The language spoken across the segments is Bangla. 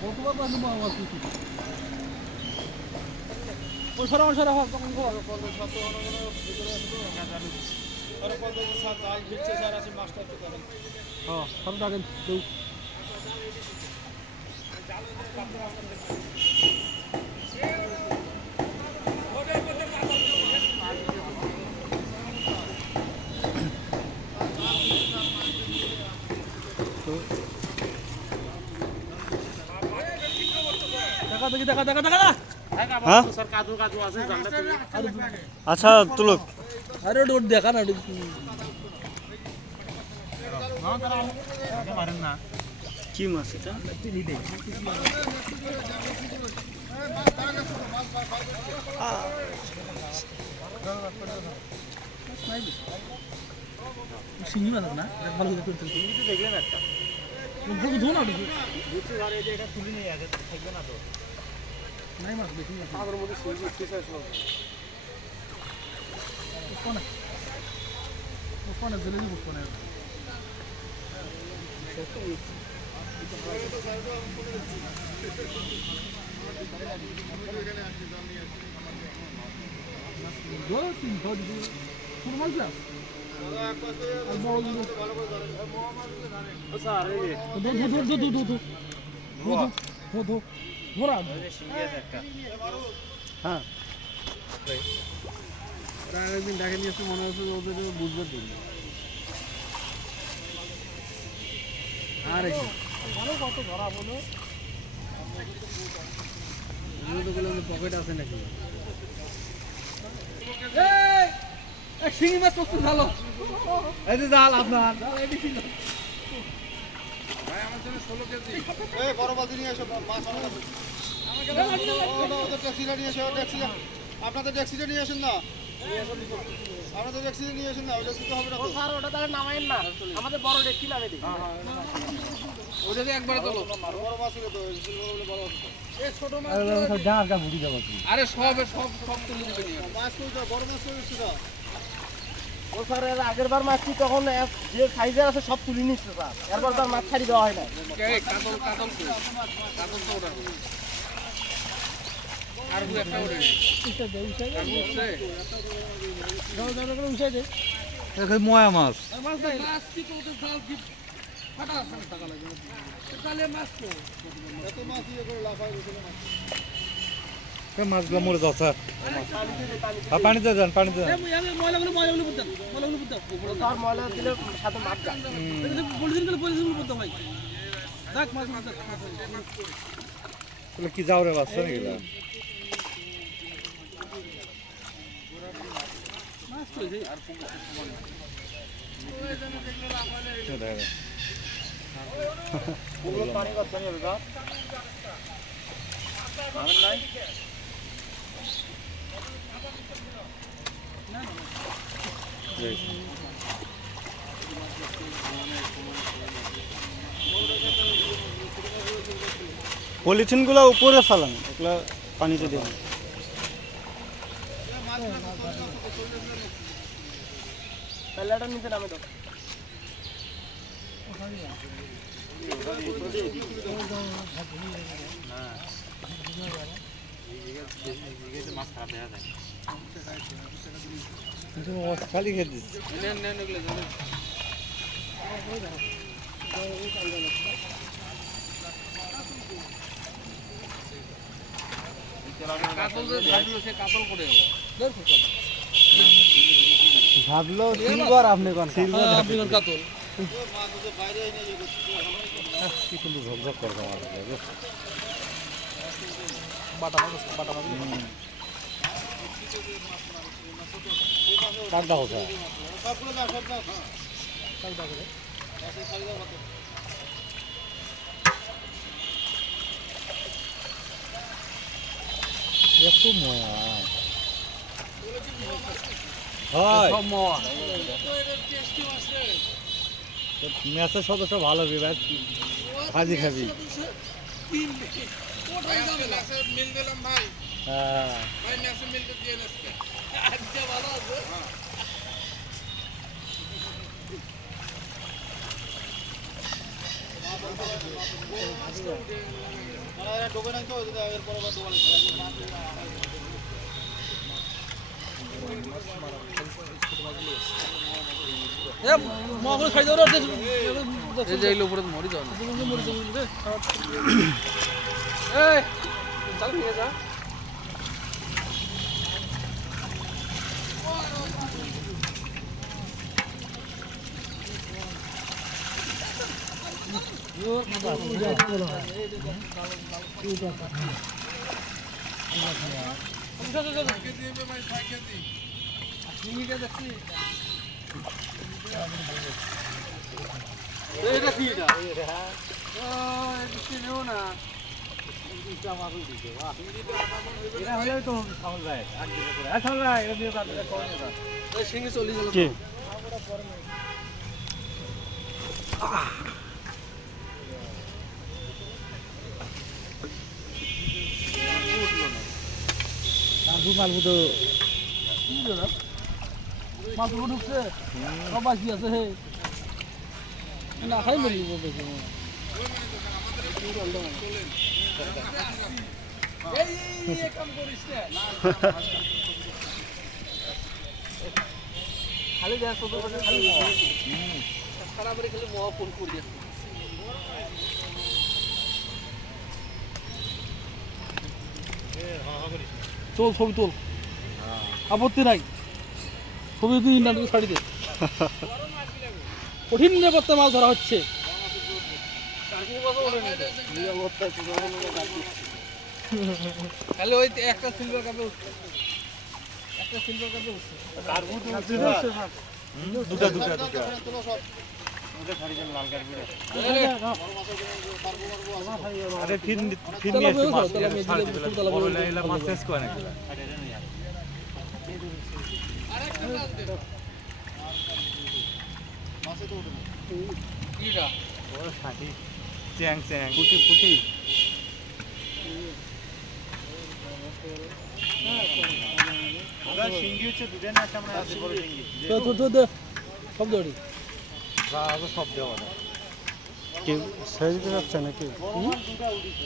কতবার বাজে মাছ কিছু ওই সরা সরা হোক তখন গো কত শত হলো ভিতরে আসলো আরে কত স্যার জাল দিচ্ছে স্যার আছে মাছটা তো করেন হ্যাঁ সব ডাকেন দেউ দেখা দেখা দেখা দেখা হ্যাঁ স্যার কাদু কাদু আছে জানটা আচ্ছা তুলো আরে ওটা দেখা না না তারা আগে মারেন না কি মাছ এটা শিঙি মাছ না ভালো করে করতে দেখলেন একটা ধো না বুঝতে পারে যে এটা তুলি নিয়ে আগে থাকবে না তো নাই মাছ দেখি সাগরের মধ্যে শিঙি ফিশ আসলো কোন কোন জলে দিব কোন দো তিন ধর দি কোন মাছ না আর বড় ভালো করে ধরেন বড় মাছ ধরেন স্যার এই ধো ধরা শিঙি আছে একটা হ্যাঁ একদিন ডাকে নিয়ে মনে হচ্ছে ওদের বুঝবে তো আর কত ধরা বলো পকেট আছে নাকি শিঙি মাছ প্রস্তুত ভালো এই যে জাল আপনার ভাই আমার জন্য 16 কেজি এই বড় বালতি নিয়ে এসো মাছ অনেক আছে আমাকে ট্যাক্সিটা নিয়ে এসো ট্যাক্সি আপনাদের ট্যাক্সিটা নিয়ে আসেন না আপনাদের ট্যাক্সি নিয়ে আসেন না ওটা দিতে হবে না তো স্যার ওটা তাহলে নামায়েন না আমাদের বড় ট্যাক্সি নামে দিই ওটাকে একবারে তোলো বড় মাছ ছিল তো বড় মাছ এই ছোট মাছ যা বুঝি যাবে আরে সব তুলে দিবে নিয়ে মাছ কইটা বড় মাছ কইছিল ও স্যার এর আগের বার মাছ কি তখন যে সাইজের আছে সব তুলে নিচ্ছে স্যার এরপর তার মাছ ছাড়ি দেওয়া হয় না কাতল তো ওটা আর দুই একটা ওরে এটা দে উঠাই দাও করে উঠাই দে এটা ময়া মাছ মাছ কি তো ওদের জাল কি ফাটা আছে টাকা লাগে তাহলে মাছ তো এত মাছ দিয়ে করে লাফাই দিছিল মাছ মাছগুলো মরে যাও স্যার পানিতে যান পানিতে যান ময়লাগুলো বুঝতাম স্যার ময়লা দিলে সাথে মাছ যায় পলিথিন বুঝতে ভাই দেখ মাছ কি যাও রে বাচ্চা নাকি মাছ কইছে আর পানি কত পানি হবে বাপ আমেন নাই পলিথিন গুলো উপরে ফেলান এগুলা পানিতে দিন পেলাটা নিচে নামে দাও মাছ খারাপ দেখা যায় খালি খেয়ে দিচ্ছে ভাবলো সিলভার আপনি কোন সিলভার কাতল কি সুন্দর ঝকঝক করে বাটা কাটটা হোসা এত ময়া হয় ম্যাচের সদস্য ভালো বিভাগ ভাজি খাবি হ্যাঁ ডোবে নাই তো এরপরে আবার ডোবা মগল খাই দাও রে এই যে উপরে মরি যাও মরি যাও রে এই চল নিয়ে যা এটা কি এটা সিঙ্গে চলে গেল মালবো তো মাছ ঢুকছে সব বাকি আছে হে না খাই মরি বেশি এই কাম করিস না খালি যা সব খালি খারাপ করে খালি মোয়া ফোন করে দিস চল ছবি তোল আপত্তি নাই ছবি তুই ইন্টারনেটে ছাড়ি দে কঠিন নিরাপত্তা মাছ ধরা হচ্ছে তাহলে ওই একটা সিলভার কাপে উঠছে একটা সিলভার কাপে উঠছে দুটা আরে ফিন নিয়ে আসছে মাছ ছাড় দিলা বড় লাইলা মাছ শেষ করে নাকি কিটা ও সাথী চ্যাং পুটি ওরা শিঙ্গি হচ্ছে দুটো না সামনে আছে বড় শিঙ্গি তো সব দড়ি সব দেওয়া কেউ ছেড়ে দিতে যাচ্ছে নাকি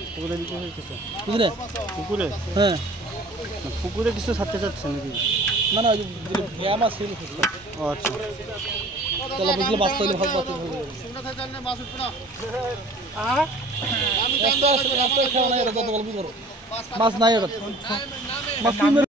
পুকুরে দিতে হইতেছে বুঝলে পুকুরে হ্যাঁ পুকুরে কিছু ছাড়তে যাচ্ছে নাকি না না ভেয়া মাছ ছিল ও আচ্ছা তাহলে বুঝলে মাছ তৈরি ভালো মাছ শুকনো থাকলে জানলে মাছ উঠবে না মাছ নাই এটা মাছ